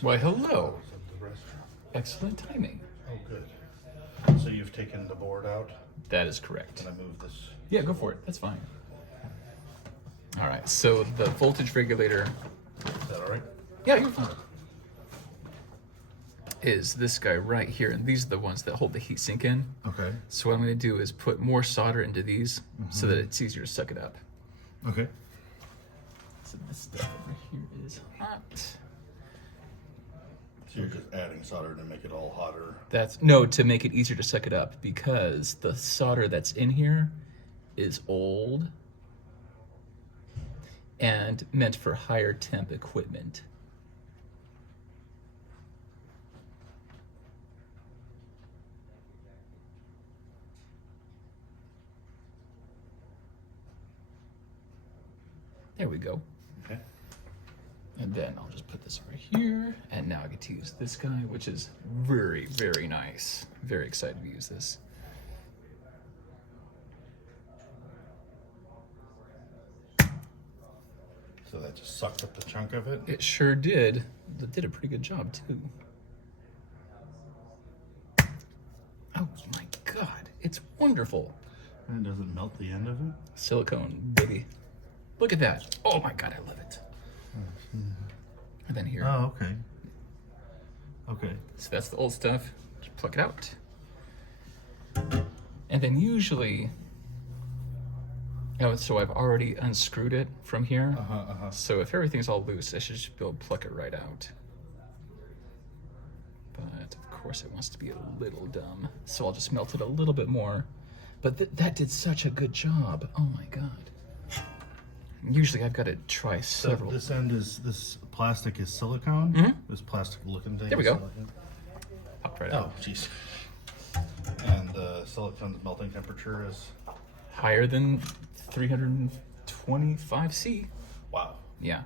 Why, hello. I was at the restaurant. Excellent timing. Oh, good. So you've taken the board out? That is correct. Can I move this? Yeah, go for it. That's fine. All right, so the voltage regulator, Is that all right? yeah, you're fine, is this guy right here, and these are the ones that hold the heat sink in. Okay. So what I'm going to do is put more solder into these so that it's easier to suck it up. Okay. So this stuff over here is hot. So you're just adding solder to make it all hotter. That's no, to make it easier to suck it up, because the solder that's in here is old and meant for higher temp equipment. There we go. Okay. And then I'll just put this over here, and now I get to use this guy, which is very, very nice. Very excited to use this. So that just sucked up the chunk of it? It sure did. It did a pretty good job, too. Oh my God, it's wonderful. And it doesn't melt the end of it? Silicone, baby. Look at that. Oh my God, I love it. And then here. Oh, okay. Okay. So that's the old stuff. Just pluck it out. And then usually, so I've already unscrewed it from here. So if everything's all loose, I should just be able to pluck it right out. But of course it wants to be a little dumb. So I'll just melt it a little bit more. But that did such a good job. Oh my God. Usually I've got to try several. So this end is, this plastic is silicone? Mm-hmm. This plastic looking thing There we is go. silicone? Popped right Oh, out. jeez. And the silicone's melting temperature is? Higher than 325 C. Wow. Yeah,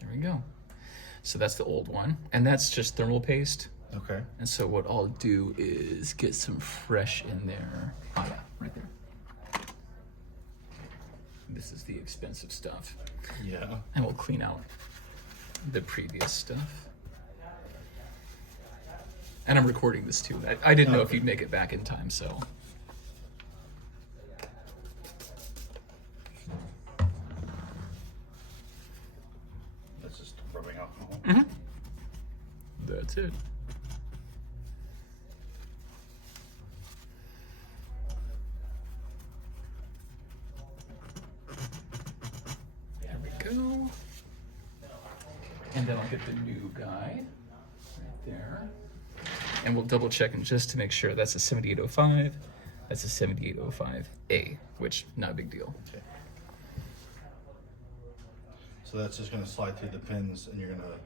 there we go. So that's the old one, and that's just thermal paste. Okay. And so what I'll do is get some fresh in there. Oh yeah, right there. This is the expensive stuff. Yeah. And we'll clean out the previous stuff. And I'm recording this too. I didn't know if you'd make it back in time, so. That's just rubbing alcohol. Mm-hmm. That's it. There we go. And then I'll get the new guide right there. And we'll double check just to make sure that's a 7805. That's a 7805A, which not a big deal. Okay. So that's just gonna slide through the pins and you're gonna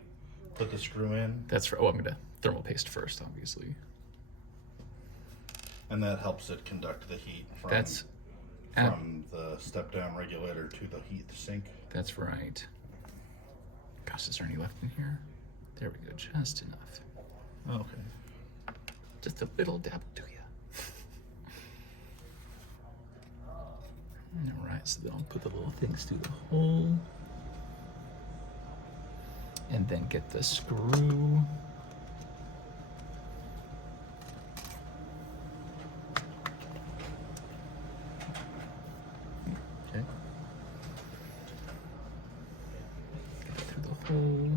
put the screw in? That's for, oh, I'm gonna thermal paste first, obviously. And that helps it conduct the heat from, That's from the step down regulator to the heat sink. That's right. Gosh, is there any left in here? There we go, just enough. Okay. Just a little dab to you. All right, so then I'll put the little things through the hole. And then get the screw. Okay. Get it through the hole.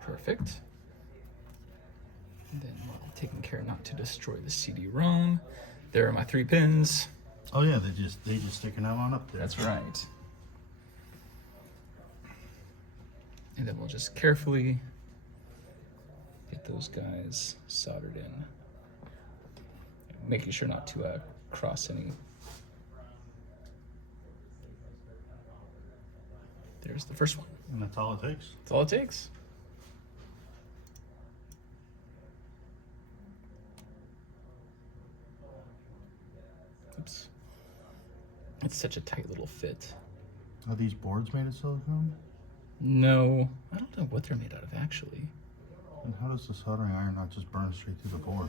Perfect. And then while taking care not to destroy the CD-ROM, there are my 3 pins. Oh yeah, they just stick an on up there. That's right. And then we'll just carefully get those guys soldered in, making sure not to cross any. There's the first one. And that's all it takes. That's all it takes. Oops. It's such a tight little fit. Are these boards made of silicone? No, I don't know what they're made out of actually. And how does the soldering iron not just burn straight through the board?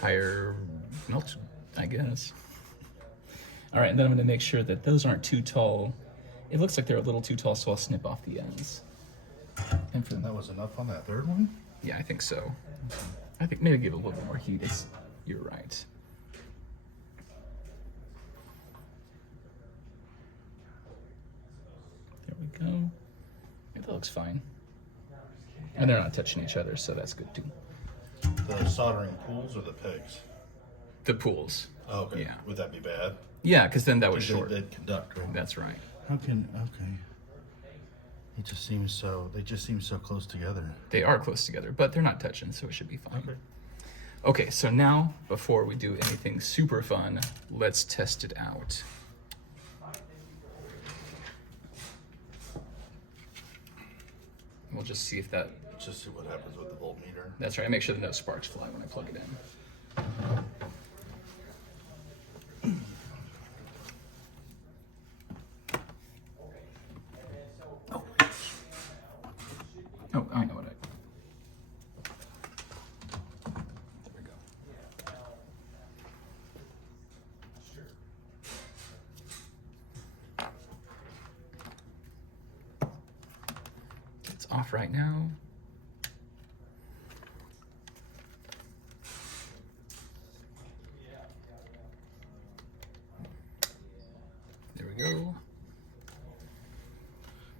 Higher melt, I guess. All right, and then I'm gonna make sure that those aren't too tall. It looks like they're a little too tall, so I'll snip off the ends. And for And that was enough on that third one? yeah, I think so. I think maybe give it a little bit more heat. You're right. There we go. Yeah, that looks fine. And they're not touching each other, so that's good too. The soldering pools or the pegs? The pools. Oh, okay. Yeah. Would that be bad? Yeah, because then that would short. They'd conduct, right? That's right. Okay. They just seem so close together. They are close together, but they're not touching, so it should be fine. Okay. Okay, so now, before we do anything super fun, let's test it out. We'll just see if that... Just see what happens with the voltmeter. That's right, make sure that no sparks fly when I plug it in. Oh, I know what there we go. It's off right now. There we go.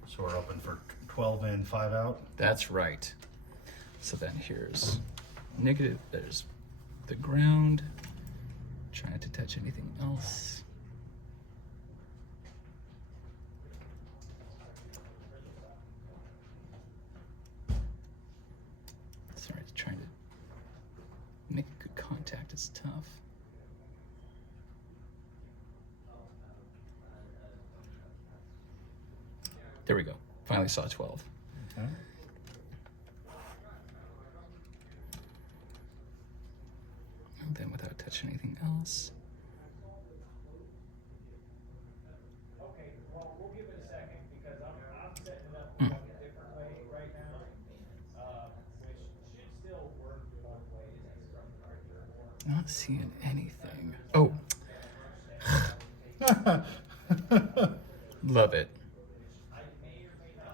So we're open for 12 in, 5 out? That's right. So then here's negative, there's the ground. Try not to touch anything else. Sorry, trying to make good contact is tough. There we go. Finally saw 12. Okay. And then without touching anything else. Okay, well, we'll give it a second because I'm setting it up a different way right now, which should still work both ways. That's from right here. Not seeing anything. Oh. Love it.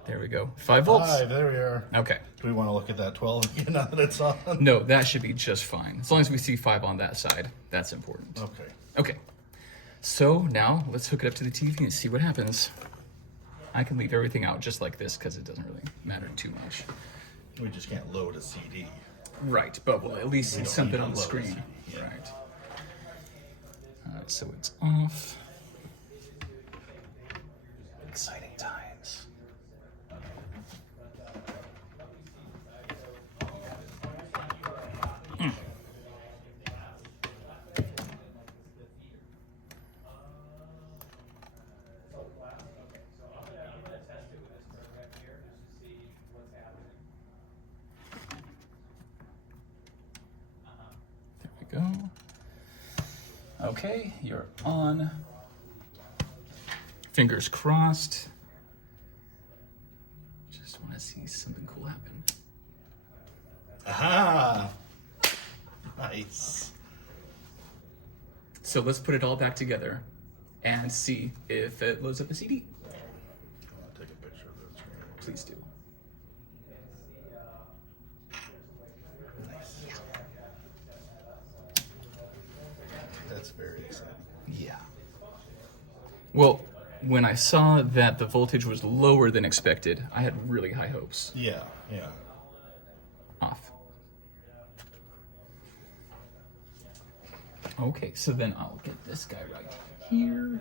There we go. 5 volts. 5, there we are. Okay. Do we want to look at that 12 again now that it's on? No, that should be just fine. As long as we see 5 on that side, that's important. Okay. Okay. So now let's hook it up to the TV and see what happens. I can leave everything out just like this because it doesn't really matter too much. We just can't load a CD. Right, but we'll at least see We don't something need on to the load screen. it. Yeah. Right. So it's off. Exciting times. There we go. Okay, you're on. Fingers crossed. Just want to see something cool happen. Aha! Nice. So let's put it all back together and see if it loads up a CD. I'll take a picture of that screen. Please do. Nice. That's very exciting. Yeah. Well, when I saw that the voltage was lower than expected, I had really high hopes. Yeah, yeah. Off. Okay, so then I'll get this guy right here.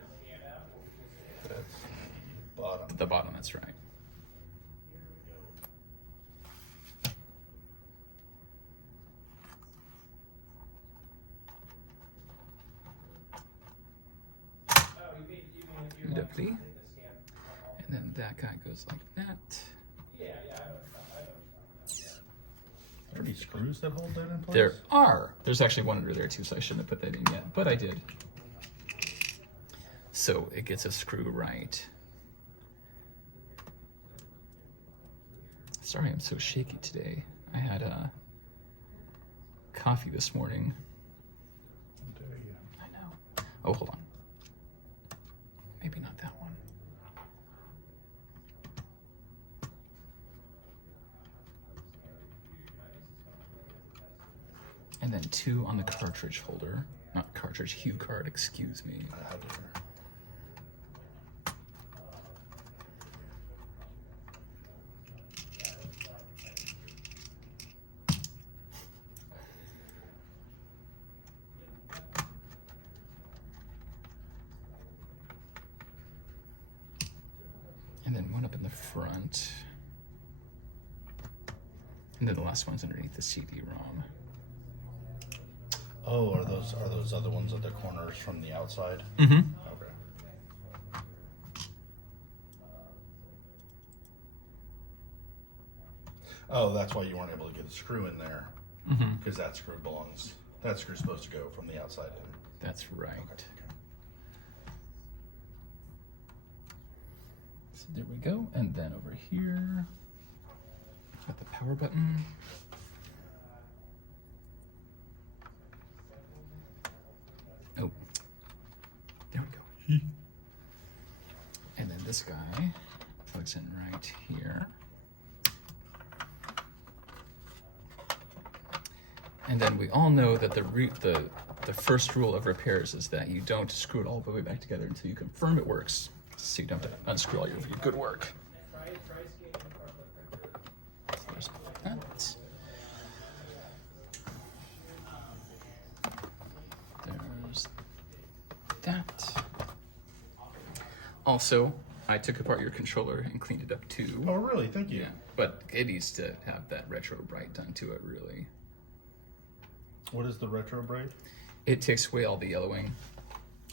That's the bottom. The bottom, that's right. Lovely. And then that guy goes like that. Are there any screws that hold that in place? There are. There's actually one under there too, so I shouldn't have put that in yet, but I did. so it gets a screw right. Sorry I'm so shaky today. I had coffee this morning. I know. Oh, hold on. Maybe not that one. And then 2 on the cartridge holder. Not cartridge, hue card, excuse me. And then 1 up in the front. And then the last one's underneath the CD-ROM. Oh, are those other ones at the corners from the outside? Mm-hmm. Okay. Oh, that's why you weren't able to get a screw in there. Mm-hmm. Because that screw's supposed to go from the outside in. That's right. Okay. So there we go. And then over here, got the power button. Oh, there we go. And then this guy plugs in right here. And then we all know that the first rule of repairs is that you don't screw it all the way back together until you confirm it works. So you don't have to unscrew all your good work. So there's that. There's that. Also, I took apart your controller and cleaned it up too. Oh, really? Thank you. Yeah, but it needs to have that retro bright done to it, really. What is the retro bright? It takes away all the yellowing.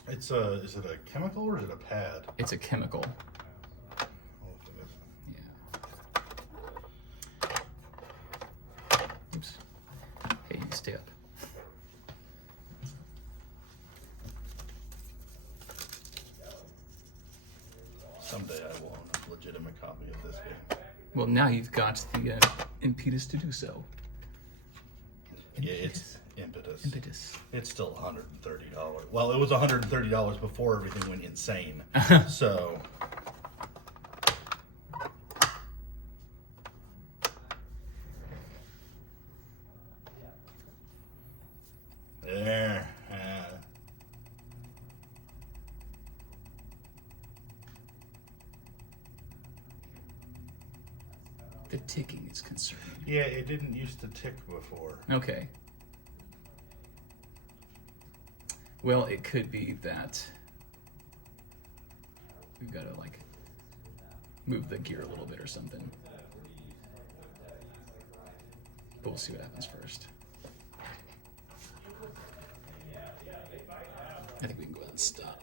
Is it a chemical or is it a pad? It's a chemical. Yeah. Oops. Hey, you stay up. Someday I will own a legitimate copy of this game. Well, now you've got the impetus to do so. Yeah, it's impetus. Impetus. It's still $130. Well, it was $130 before everything went insane. So. There. The ticking is concerning. Yeah, it didn't used to tick before. Okay. Well, it could be that we've got to like move the gear a little bit or something. But we'll see what happens first. I think we can go ahead and stop.